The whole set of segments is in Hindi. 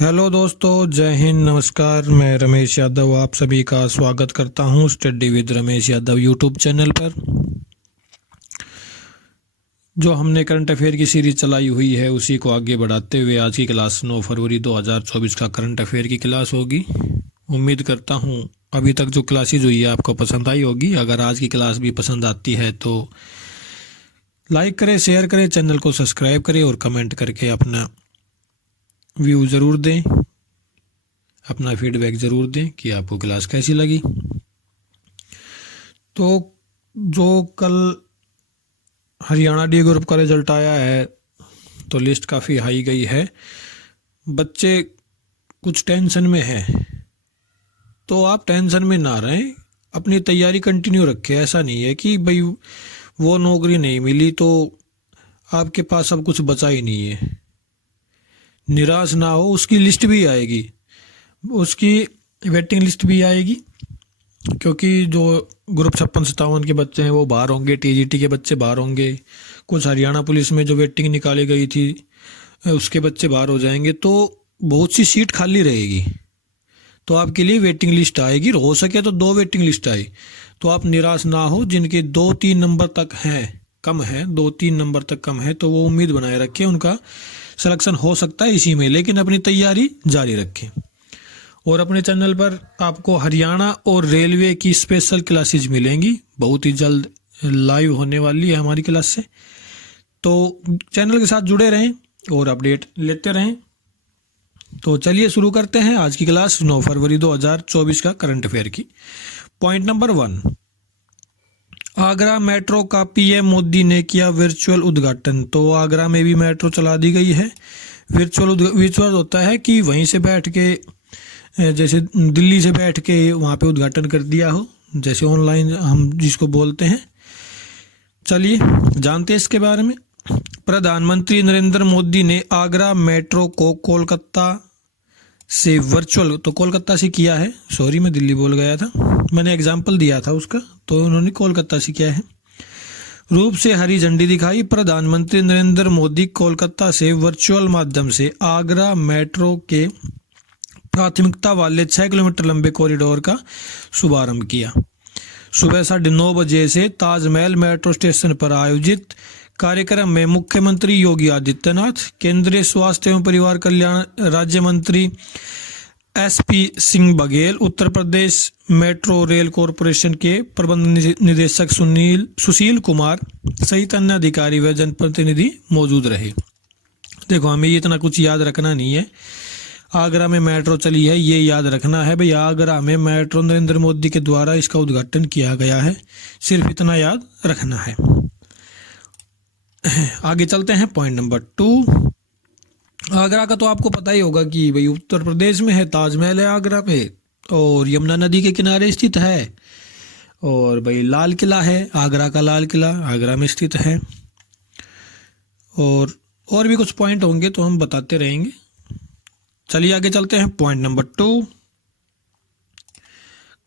हेलो दोस्तों, जय हिंद, नमस्कार। मैं रमेश यादव आप सभी का स्वागत करता हूं study with Ramesh Yadav YouTube channel पर। जो हमने करंट अफेयर की सीरीज चलाई हुई है उसी को आगे बढ़ाते हुए आज की क्लास 9 फरवरी 2024 का करंट अफेयर की क्लास होगी। उम्मीद करता हूं अभी तक जो क्लासेज हुई है आपको पसंद आई होगी। अगर आज की क्लास भी पसंद आती है तो लाइक करें, शेयर करें, चैनल को सब्सक्राइब करें और कमेंट करके अपना व्यू ज़रूर दें, अपना फीडबैक ज़रूर दें कि आपको क्लास कैसी लगी। तो जो कल हरियाणा डी ग्रुप का रिजल्ट आया है तो लिस्ट काफ़ी हाई गई है। बच्चे कुछ टेंशन में हैं तो आप टेंशन में ना रहें, अपनी तैयारी कंटिन्यू रखें। ऐसा नहीं है कि भाई वो नौकरी नहीं मिली तो आपके पास अब कुछ बचा ही नहीं है। निराश ना हो, उसकी लिस्ट भी आएगी, उसकी वेटिंग लिस्ट भी आएगी, क्योंकि जो ग्रुप 56-57 के बच्चे हैं वो बाहर होंगे, टीजीटी के बच्चे बाहर होंगे, कुछ हरियाणा पुलिस में जो वेटिंग निकाली गई थी उसके बच्चे बाहर हो जाएंगे, तो बहुत सी सीट खाली रहेगी। तो आपके लिए वेटिंग लिस्ट आएगी, हो सके तो 2 वेटिंग लिस्ट आए, तो आप निराश ना हो। जिनके 2-3 नंबर तक हैं, कम है, 2-3 नंबर तक कम है, तो वो उम्मीद बनाए रखें, उनका सिलेक्शन हो सकता है इसी में, लेकिन अपनी तैयारी जारी रखें। और अपने चैनल पर आपको हरियाणा और रेलवे की स्पेशल क्लासेज मिलेंगी, बहुत ही जल्द लाइव होने वाली है हमारी क्लास से। तो चैनल के साथ जुड़े रहें और अपडेट लेते रहें। तो चलिए शुरू करते हैं आज की क्लास 9 फरवरी 2024 का करंट अफेयर की। पॉइंट नंबर 1, आगरा मेट्रो का पीएम मोदी ने किया वर्चुअल उद्घाटन। तो आगरा में भी मेट्रो चला दी गई है। वर्चुअल होता है कि वहीं से बैठ के, जैसे दिल्ली से बैठ के वहाँ पे उद्घाटन कर दिया हो, जैसे ऑनलाइन हम जिसको बोलते हैं। चलिए जानते हैं इसके बारे में। प्रधानमंत्री नरेंद्र मोदी ने आगरा मेट्रो को कोलकाता से वर्चुअल, तो कोलकाता से किया है, सॉरी मैं दिल्ली बोल गया था, मैंने एग्जाम्पल दिया था उसका, तो उन्होंने कोलकाता से किया है, रूप से हरी झंडी दिखाई। प्रधानमंत्री नरेंद्र मोदी कोलकाता से वर्चुअल माध्यम से आगरा मेट्रो के प्राथमिकता वाले 6 किलोमीटर लंबे कॉरिडोर का शुभारंभ किया। सुबह 9:30 बजे से ताजमहल मेट्रो स्टेशन पर आयोजित कार्यक्रम में मुख्यमंत्री योगी आदित्यनाथ, केंद्रीय स्वास्थ्य एवं परिवार कल्याण राज्य मंत्री SP Singh Baghel, Uttar Pradesh metro rail corporation के प्रबंध निदेशक सुशील कुमार सहित अन्य अधिकारी व जनप्रतिनिधि मौजूद रहे। देखो, हमें इतना कुछ याद रखना नहीं है, आगरा में मेट्रो चली है ये याद रखना है भाई, आगरा में मेट्रो नरेंद्र मोदी के द्वारा इसका उद्घाटन किया गया है, सिर्फ इतना याद रखना है। आगे चलते हैं पॉइंट नंबर 2। आगरा का तो आपको पता ही होगा कि भाई उत्तर प्रदेश में है, ताजमहल है आगरा में, और यमुना नदी के किनारे स्थित है, और भाई लाल किला है, आगरा का लाल किला आगरा में स्थित है, और भी कुछ पॉइंट होंगे तो हम बताते रहेंगे। चलिए आगे चलते हैं पॉइंट नंबर 2।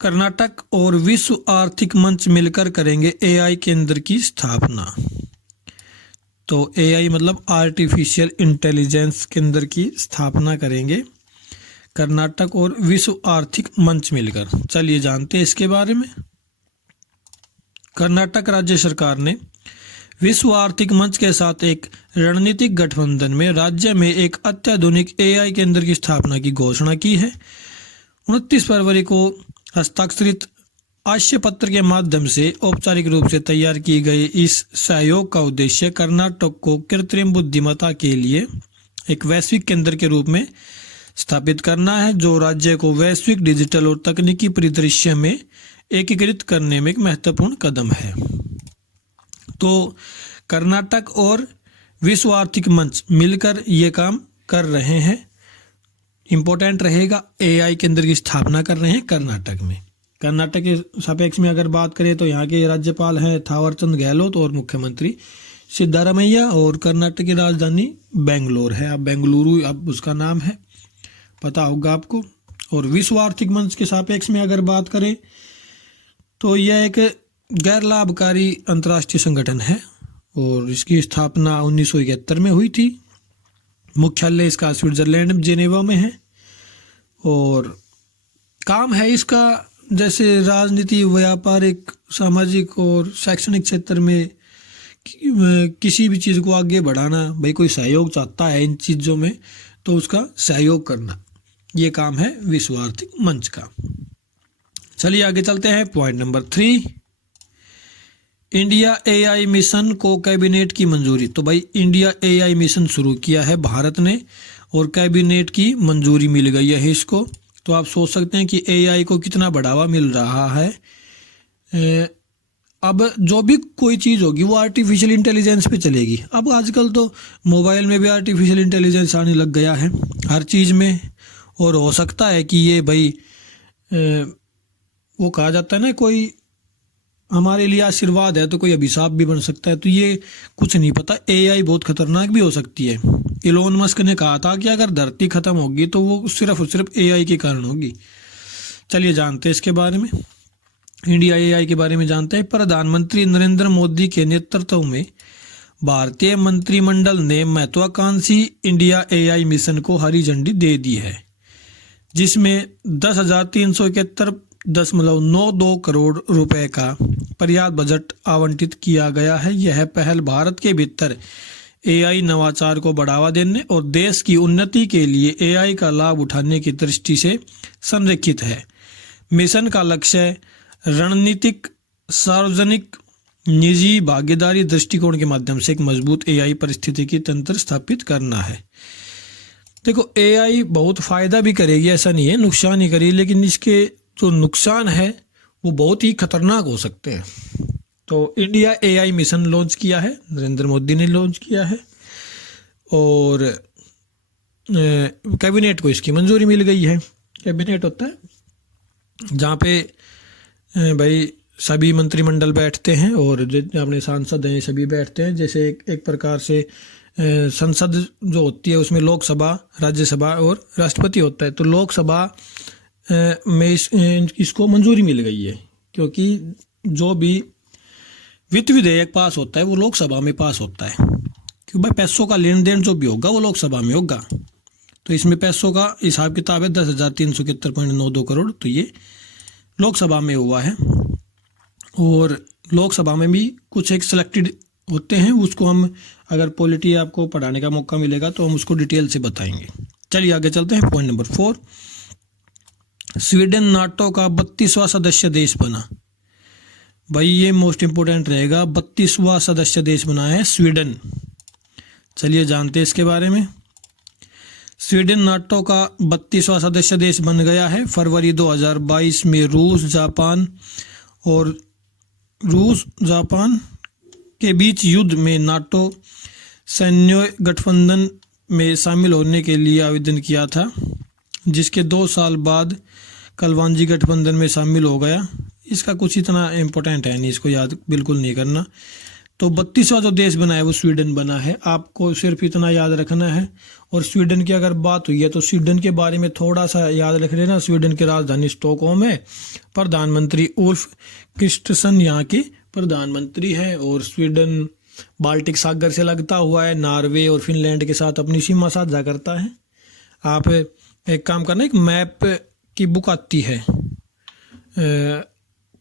कर्नाटक और विश्व आर्थिक मंच मिलकर करेंगे एआई केंद्र की स्थापना। तो एआई मतलब आर्टिफिशियल इंटेलिजेंस केंद्र की स्थापना करेंगे कर्नाटक और विश्व आर्थिक मंच मिलकर। चलिए जानते हैं इसके बारे में। कर्नाटक राज्य सरकार ने विश्व आर्थिक मंच के साथ एक रणनीतिक गठबंधन में राज्य में एक अत्याधुनिक एआई केंद्र की स्थापना की घोषणा की है। 29 फरवरी को हस्ताक्षरित आशय पत्र के माध्यम से औपचारिक रूप से तैयार की गई इस सहयोग का उद्देश्य कर्नाटक को कृत्रिम बुद्धिमत्ता के लिए एक वैश्विक केंद्र के रूप में स्थापित करना है, जो राज्य को वैश्विक डिजिटल और तकनीकी परिदृश्य में एकीकृत करने में एक महत्वपूर्ण कदम है। तो कर्नाटक और विश्व आर्थिक मंच मिलकर ये काम कर रहे हैं। इंपॉर्टेंट रहेगा, एआई केंद्र की स्थापना कर रहे हैं कर्नाटक में। कर्नाटक के सापेक्ष में अगर बात करें तो यहाँ के राज्यपाल हैं थावरचंद गहलोत और मुख्यमंत्री सिद्धारमैया, और कर्नाटक की राजधानी बेंगलोर है, अब बेंगलुरु अब उसका नाम है, पता होगा आपको। और विश्व आर्थिक मंच के सापेक्ष में अगर बात करें तो यह एक गैर लाभकारी अंतर्राष्ट्रीय संगठन है और इसकी स्थापना 1971 में हुई थी। मुख्यालय इसका स्विट्जरलैंड जेनेवा में है और काम है इसका जैसे राजनीति, व्यापारिक, सामाजिक और शैक्षणिक क्षेत्र में किसी भी चीज़ को आगे बढ़ाना। भाई कोई सहयोग चाहता है इन चीज़ों में तो उसका सहयोग करना, ये काम है विश्व आर्थिक मंच का। चलिए आगे चलते हैं। Point number 3, India AI mission को कैबिनेट की मंजूरी। तो भाई इंडिया एआई मिशन शुरू किया है भारत ने और कैबिनेट की मंजूरी मिल गई है इसको। तो आप सोच सकते हैं कि एआई को कितना बढ़ावा मिल रहा है। अब जो भी कोई चीज़ होगी वो आर्टिफिशियल इंटेलिजेंस पे चलेगी। अब आजकल तो मोबाइल में भी आर्टिफिशियल इंटेलिजेंस आने लग गया है हर चीज़ में। और हो सकता है कि ये भाई वो कहा जाता है ना, कोई हमारे लिए आशीर्वाद है तो कोई अभिशाप भी बन सकता है। तो ये कुछ नहीं पता, एआई बहुत खतरनाक भी हो सकती है। इलोन मस्क ने कहा था कि अगर धरती खत्म होगी तो वो सिर्फ और सिर्फ एआई के कारण होगी। चलिए जानते हैं इसके बारे में, इंडिया एआई के बारे में जानते हैं। प्रधानमंत्री नरेंद्र मोदी के नेतृत्व में भारतीय मंत्रिमंडल ने महत्वाकांक्षी इंडिया एआई मिशन को हरी झंडी दे दी है, जिसमें 10,371.92 करोड़ रुपए का पर्याप्त बजट आवंटित किया गया है। यह पहल भारत के भीतर एआई नवाचार को बढ़ावा देने और देश की उन्नति के लिए एआई का लाभ उठाने की दृष्टि से संरेखित है। मिशन का लक्ष्य रणनीतिक, सार्वजनिक, निजी भागीदारी दृष्टिकोण के माध्यम से एक मजबूत एआई पारिस्थितिकी तंत्र स्थापित करना है। देखो एआई बहुत फायदा भी करेगी, ऐसा नहीं है नुकसान ही करेगी, लेकिन इसके जो नुकसान है वो बहुत ही खतरनाक हो सकते हैं। तो इंडिया एआई मिशन लॉन्च किया है, नरेंद्र मोदी ने लॉन्च किया है और कैबिनेट को इसकी मंजूरी मिल गई है। कैबिनेट होता है जहाँ पे भाई सभी मंत्रिमंडल बैठते हैं और जो अपने सांसद हैं सभी बैठते हैं। जैसे एक प्रकार से संसद जो होती है उसमें लोकसभा, राज्यसभा और राष्ट्रपति होता है। तो लोकसभा में इसको मंजूरी मिल गई है, क्योंकि जो भी वित्त विधेयक पास होता है वो लोकसभा में पास होता है। क्योंकि भाई पैसों का लेन देन जो भी होगा वो लोकसभा में होगा। तो इसमें पैसों का हिसाब किताब है 10,371.92 करोड़, तो ये लोकसभा में हुआ है। और लोकसभा में भी कुछ एक सिलेक्टेड होते हैं, उसको हम अगर पॉलिटी आपको पढ़ाने का मौका मिलेगा तो हम उसको डिटेल से बताएंगे। चलिए आगे चलते हैं। पॉइंट नंबर 4, स्वीडन नाटो का 32वां सदस्य देश बना। भाई ये मोस्ट इंपोर्टेंट रहेगा, 32वां सदस्य देश बना है स्वीडन। चलिए जानते हैं इसके बारे में। स्वीडन नाटो का 32वां सदस्य देश बन गया है। फरवरी 2022 में रूस जापान के बीच युद्ध में नाटो सैन्य गठबंधन में शामिल होने के लिए आवेदन किया था, जिसके 2 साल बाद कलवांजी गठबंधन में शामिल हो गया। इसका कुछ इतना इम्पोर्टेंट है नहीं, इसको याद बिल्कुल नहीं करना। तो 32वां जो देश बना है वो स्वीडन बना है, आपको सिर्फ इतना याद रखना है। और स्वीडन की अगर बात हुई है तो स्वीडन के बारे में थोड़ा सा याद रख लेना। स्वीडन की राजधानी स्टॉकहोम है, प्रधानमंत्री उल्फ क्रिस्टसन यहाँ के प्रधानमंत्री हैं। और स्वीडन बाल्टिक सागर से लगता हुआ है, नॉर्वे और फिनलैंड के साथ अपनी सीमा साझा करता है। आप एक काम करना, एक मैप की बुक आती है,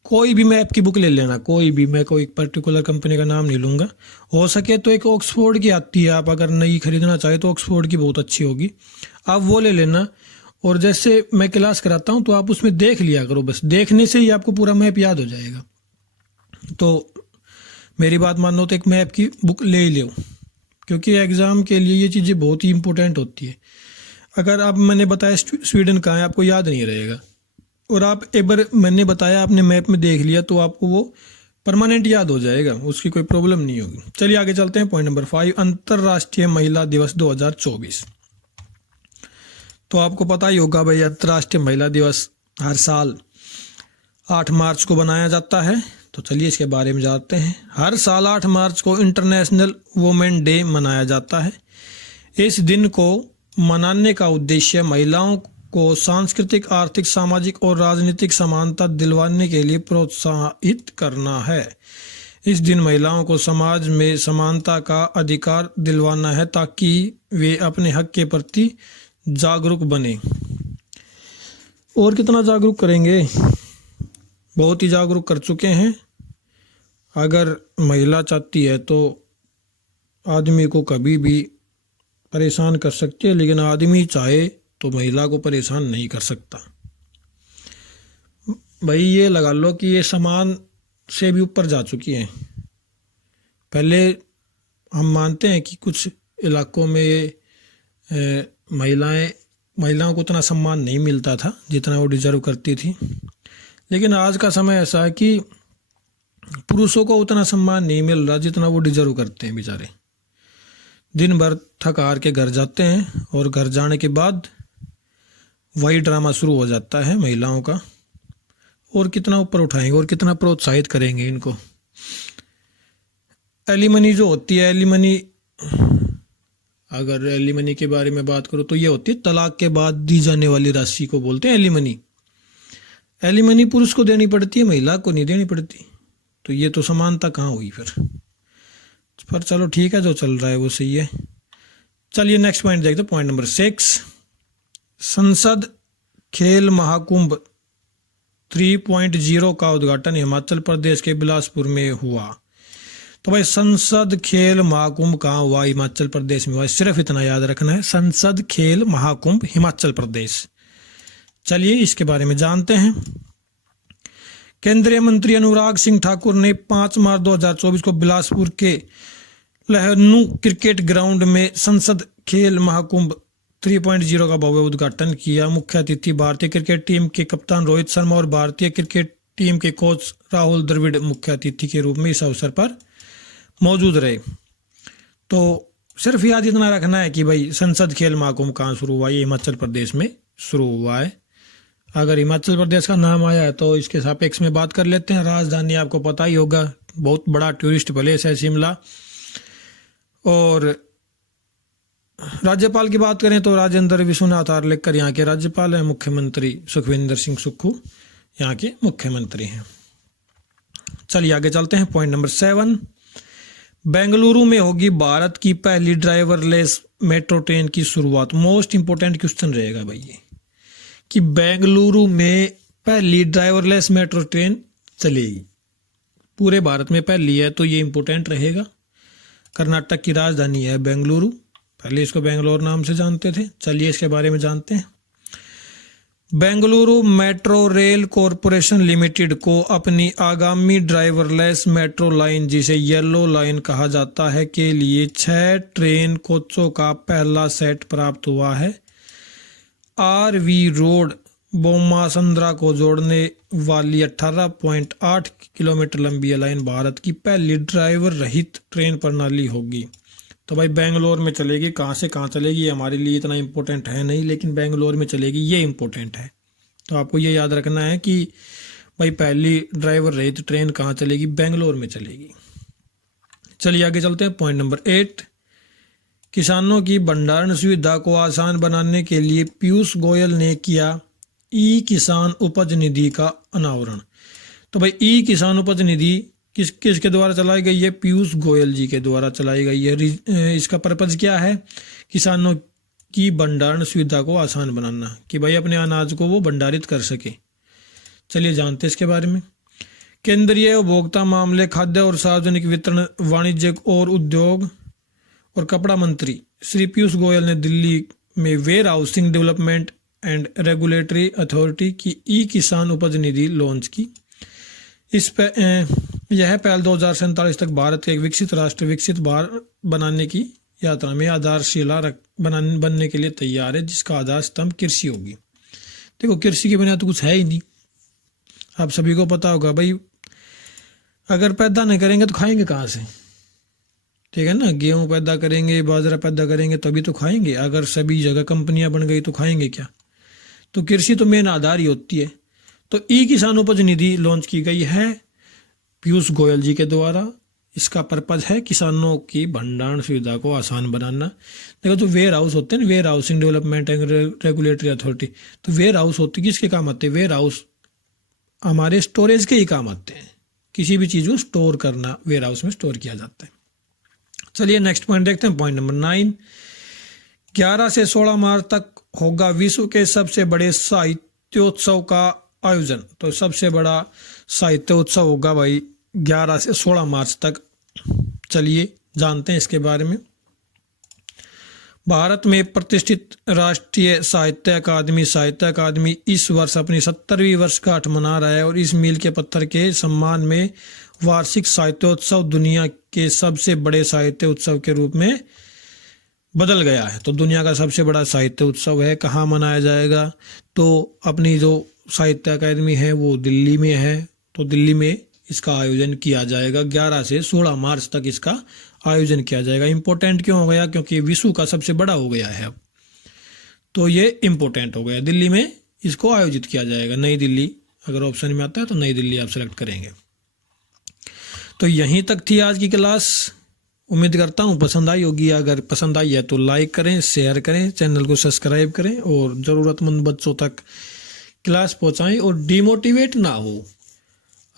कोई भी मैप की बुक ले लेना, कोई भी, मैं कोई पर्टिकुलर कंपनी का नाम नहीं लूँगा। हो सके तो एक ऑक्सफोर्ड की आती है, आप अगर नई खरीदना चाहे तो ऑक्सफोर्ड की बहुत अच्छी होगी, आप वो ले लेना। और जैसे मैं क्लास कराता हूँ तो आप उसमें देख लिया करो, बस देखने से ही आपको पूरा मैप याद हो जाएगा। तो मेरी बात मानो तो एक मैप की बुक ले ही लो, क्योंकि एग्ज़ाम के लिए ये चीज़ें बहुत ही इंपॉर्टेंट होती है। अगर आप, मैंने बताया स्वीडन कहाँ है, आपको याद नहीं रहेगा, और आप एक बार मैंने बताया आपने मैप में देख लिया तो आपको वो परमानेंट याद हो जाएगा, उसकी कोई प्रॉब्लम नहीं होगी। चलिए आगे चलते हैं। पॉइंट नंबर 5, अंतर्राष्ट्रीय महिला दिवस 2024। तो आपको पता ही होगा भाई, अंतर्राष्ट्रीय महिला दिवस हर साल 8 मार्च को बनाया जाता है। तो चलिए इसके बारे में जानते हैं। हर साल 8 मार्च को इंटरनेशनल वुमेन डे मनाया जाता है। इस दिन को मनाने का उद्देश्य महिलाओं को सांस्कृतिक, आर्थिक, सामाजिक और राजनीतिक समानता दिलवाने के लिए प्रोत्साहित करना है। इस दिन महिलाओं को समाज में समानता का अधिकार दिलवाना है ताकि वे अपने हक के प्रति जागरूक बने। और कितना जागरूक करेंगे, बहुत ही जागरूक कर चुके हैं। अगर महिला चाहती है तो आदमी को कभी भी परेशान कर सकती है, लेकिन आदमी चाहे तो महिला को परेशान नहीं कर सकता। भाई ये लगा लो कि ये समान से भी ऊपर जा चुकी हैं। पहले हम मानते हैं कि कुछ इलाकों में ये महिलाओं को उतना सम्मान नहीं मिलता था जितना वो डिजर्व करती थी, लेकिन आज का समय ऐसा है कि पुरुषों को उतना सम्मान नहीं मिल रहा जितना वो डिजर्व करते हैं। बेचारे दिन भर थक हार के घर जाते हैं और घर जाने के बाद वही ड्रामा शुरू हो जाता है महिलाओं का। और कितना ऊपर उठाएंगे और कितना प्रोत्साहित करेंगे इनको। एलिमनी जो होती है, एलिमनी, अगर एलिमनी के बारे में बात करूँ तो ये होती है तलाक के बाद दी जाने वाली राशि को बोलते हैं एलिमनी। एलिमनी पुरुष को देनी पड़ती है, महिला को नहीं देनी पड़ती। तो ये तो समानता कहाँ हुई फिर। पर चलो ठीक है, जो चल रहा है वो सही है। चलिए नेक्स्ट पॉइंट देखते, पॉइंट नंबर 6। संसद खेल महाकुंभ 3.0 का उद्घाटन हिमाचल प्रदेश के बिलासपुर में हुआ। तो भाई संसद खेल महाकुंभ कहाँ हुआ? हिमाचल प्रदेश में हुआ। सिर्फ इतना याद रखना है, संसद खेल महाकुंभ हिमाचल प्रदेश। चलिए इसके बारे में जानते हैं। केंद्रीय मंत्री अनुराग सिंह ठाकुर ने 5 मार्च 2024 को बिलासपुर के लहनू क्रिकेट ग्राउंड में संसद खेल महाकुंभ 3.0 का भव्य उद्घाटन किया। मुख्य अतिथि भारतीय क्रिकेट टीम के कप्तान रोहित शर्मा और भारतीय क्रिकेट टीम के कोच राहुल द्रविड़ मुख्य अतिथि के रूप में इस अवसर पर मौजूद रहे। तो सिर्फ याद इतना रखना है कि भाई संसद खेल महाकुंभ कहाँ शुरू हुआ? ये हिमाचल प्रदेश में शुरू हुआ है। अगर हिमाचल प्रदेश का नाम आया है तो इसके सापेक्ष में बात कर लेते हैं। राजधानी आपको पता ही होगा, बहुत बड़ा टूरिस्ट प्लेस है शिमला। और राज्यपाल की बात करें तो राजेंद्र विश्वनाथ आर्लेकर यहाँ के राज्यपाल हैं। मुख्यमंत्री सुखविंदर सिंह सुक्खू यहाँ के मुख्यमंत्री हैं। चलिए आगे चलते हैं, पॉइंट नंबर 7। बेंगलुरु में होगी भारत की पहली ड्राइवरलेस मेट्रो ट्रेन की शुरुआत। मोस्ट इंपोर्टेंट क्वेश्चन रहेगा भाई ये, कि बेंगलुरु में पहली ड्राइवरलेस मेट्रो ट्रेन चलेगी। पूरे भारत में पहली है तो ये इंपोर्टेंट रहेगा। कर्नाटक की राजधानी है बेंगलुरु, पहले इसको बेंगलोर नाम से जानते थे। चलिए इसके बारे में जानते हैं। Bengaluru metro rail corporation limited को अपनी आगामी ड्राइवरलेस मेट्रो लाइन, जिसे येलो लाइन कहा जाता है, के लिए 6 ट्रेन कोचों का पहला सेट प्राप्त हुआ है। आरवी रोड बोम्मासंद्रा को जोड़ने वाली 18.8 किलोमीटर लंबी लाइन भारत की पहली ड्राइवर रहित ट्रेन प्रणाली होगी। तो भाई बेंगलोर में चलेगी। कहाँ से कहाँ चलेगी हमारे लिए इतना इम्पोर्टेंट है नहीं, लेकिन बेंगलोर में चलेगी ये इम्पोर्टेंट है। तो आपको ये याद रखना है कि भाई पहली ड्राइवर रहित ट्रेन कहाँ चलेगी? बेंगलोर में चलेगी। चलिए आगे चलते हैं, पॉइंट नंबर 8। किसानों की भंडारण सुविधा को आसान बनाने के लिए पीयूष गोयल ने किया ई किसान उपज निधि का अनावरण। तो भाई ई किसान उपज निधि किसके द्वारा चलाई गई है? पीयूष गोयल जी के द्वारा चलाई गई है। इसका पर्पज क्या है? किसानों की भंडारण सुविधा को आसान बनाना, कि भाई अपने अनाज को वो भंडारित कर सके। चलिए जानते हैं इसके बारे में। केंद्रीय उपभोक्ता मामले, खाद्य और सार्वजनिक वितरण, वाणिज्य और उद्योग और कपड़ा मंत्री श्री पीयूष गोयल ने दिल्ली में warehousing development and regulatory authority की ई किसान उपज निधि लॉन्च की। यह पहल 2047 तक भारत के एक विकसित राष्ट्र, विकसित भारत बनाने की यात्रा में आधारशिला बनने के लिए तैयार है, जिसका आधार स्तंभ कृषि होगी। देखो कृषि के बिना तो कुछ है ही नहीं। आप सभी को पता होगा भाई, अगर पैदा नहीं करेंगे तो खाएंगे कहाँ से? ठीक है ना, गेहूं पैदा करेंगे, बाजरा पैदा करेंगे तभी तो खाएंगे। अगर सभी जगह कंपनियां बन गई तो खाएंगे क्या? तो कृषि तो मेन आधार ही होती है। तो ई किसान उपज निधि लॉन्च की गई है पीयूष गोयल जी के द्वारा। इसका पर्पज है किसानों की भंडारण सुविधा को आसान बनाना। देखो जो वेयर हाउस होते हैं, warehousing development and regulatory authority, तो वेयर हाउस होती किसके काम आते हैं? वेयर हाउस हमारे स्टोरेज के ही काम आते हैं। किसी भी चीज़ को स्टोर करना, वेयर हाउस में स्टोर किया जाता है। चलिए नेक्स्ट पॉइंट देखते हैं, पॉइंट नंबर 9। 11 से 16 मार्च तक होगा विश्व के सबसे बड़े साहित्योत्सव का आयोजन। तो सबसे बड़ा साहित्य उत्सव होगा भाई 11 से 16 मार्च तक। चलिए जानते हैं इसके बारे में। भारत में प्रतिष्ठित राष्ट्रीय साहित्य अकादमी इस वर्ष अपनी 70वीं वर्षगांठ मना रहा है और इस मील के पत्थर के सम्मान में वार्षिक साहित्योत्सव दुनिया के सबसे बड़े साहित्य उत्सव के रूप में बदल गया है। तो दुनिया का सबसे बड़ा साहित्य उत्सव है। कहाँ मनाया जाएगा? तो अपनी जो साहित्य अकादमी है वो दिल्ली में है। तो दिल्ली में इसका आयोजन किया जाएगा। 11 से 16 मार्च तक इसका आयोजन किया जाएगा। इम्पोर्टेंट क्यों हो गया? क्योंकि विश्व का सबसे बड़ा हो गया है अब, तो ये इम्पोर्टेंट हो गया। दिल्ली में इसको आयोजित किया जाएगा। नई दिल्ली अगर ऑप्शन में आता है तो नई दिल्ली आप सेलेक्ट करेंगे। तो यहीं तक थी आज की क्लास। उम्मीद करता हूँ पसंद आई होगी। अगर पसंद आई है तो लाइक करें, शेयर करें, चैनल को सब्सक्राइब करें और ज़रूरतमंद बच्चों तक क्लास पहुँचाएँ और डिमोटिवेट ना हो।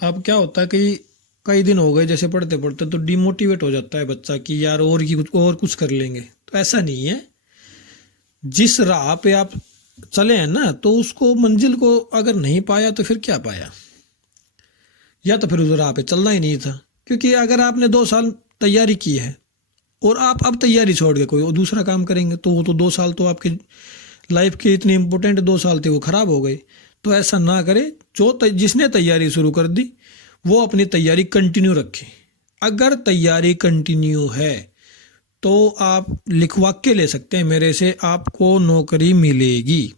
अब क्या होता है कि कई दिन हो गए जैसे पढ़ते पढ़ते तो डिमोटिवेट हो जाता है बच्चा कि यार और कुछ कर लेंगे। तो ऐसा नहीं है। जिस राह पे आप चले हैं ना, तो उसको मंजिल को अगर नहीं पाया तो फिर क्या पाया? या तो फिर उस राह पे चलना ही नहीं था। क्योंकि अगर आपने 2 साल तैयारी की है और आप अब तैयारी छोड़ के कोई और दूसरा काम करेंगे तो वो तो 2 साल तो आपकी लाइफ के इतने इम्पोर्टेंट 2 साल थे वो खराब हो गए। तो ऐसा ना करे। जिसने तैयारी शुरू कर दी वो अपनी तैयारी कंटिन्यू रखे। अगर तैयारी कंटिन्यू है तो आप लिखवा के ले सकते हैं मेरे से, आपको नौकरी मिलेगी।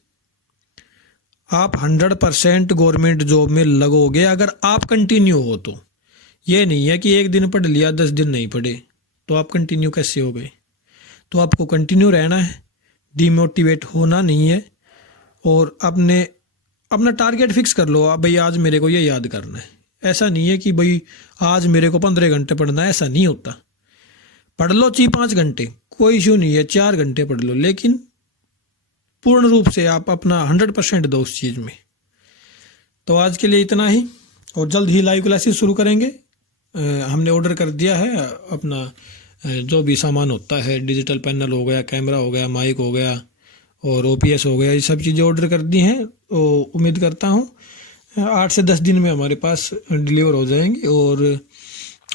आप 100% गवर्नमेंट जॉब में लगोगे अगर आप कंटिन्यू हो। तो ये नहीं है कि एक दिन पढ़ लिया 10 दिन नहीं पढ़े तो आप कंटिन्यू कैसे हो गए। तो आपको कंटिन्यू रहना है, डिमोटिवेट होना नहीं है। और अपना टारगेट फिक्स कर लो। आप भाई आज मेरे को ये याद करना है। ऐसा नहीं है कि भाई आज मेरे को 15 घंटे पढ़ना है। ऐसा नहीं होता। पढ़ लो 5 घंटे, कोई इशू नहीं है। 4 घंटे पढ़ लो, लेकिन पूर्ण रूप से आप अपना 100% दो उस चीज़ में। तो आज के लिए इतना ही और जल्द ही लाइव क्लासेस शुरू करेंगे। हमने ऑर्डर कर दिया है अपना जो भी सामान होता है, डिजिटल पैनल हो गया, कैमरा हो गया, माइक हो गया और OPS हो गया, ये सब चीज़ें ऑर्डर कर दी हैं। तो उम्मीद करता हूँ 8 से 10 दिन में हमारे पास डिलीवर हो जाएंगे और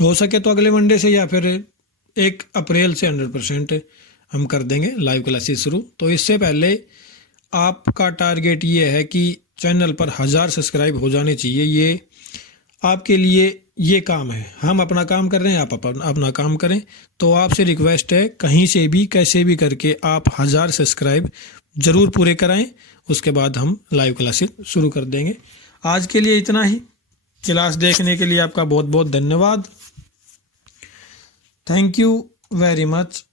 हो सके तो अगले मंडे से या फिर 1 अप्रैल से 100% हम कर देंगे लाइव क्लासेस शुरू। तो इससे पहले आपका टारगेट ये है कि चैनल पर 1000 सब्सक्राइब हो जाने चाहिए। ये आपके लिए ये काम है। हम अपना काम कर रहे हैं, आप अपना काम करें। तो आपसे रिक्वेस्ट है कहीं से भी कैसे भी करके आप 1000 सब्सक्राइब ज़रूर पूरे कराएं। उसके बाद हम लाइव क्लासेस शुरू कर देंगे। आज के लिए इतना ही। क्लास देखने के लिए आपका बहुत बहुत धन्यवाद। Thank you very much.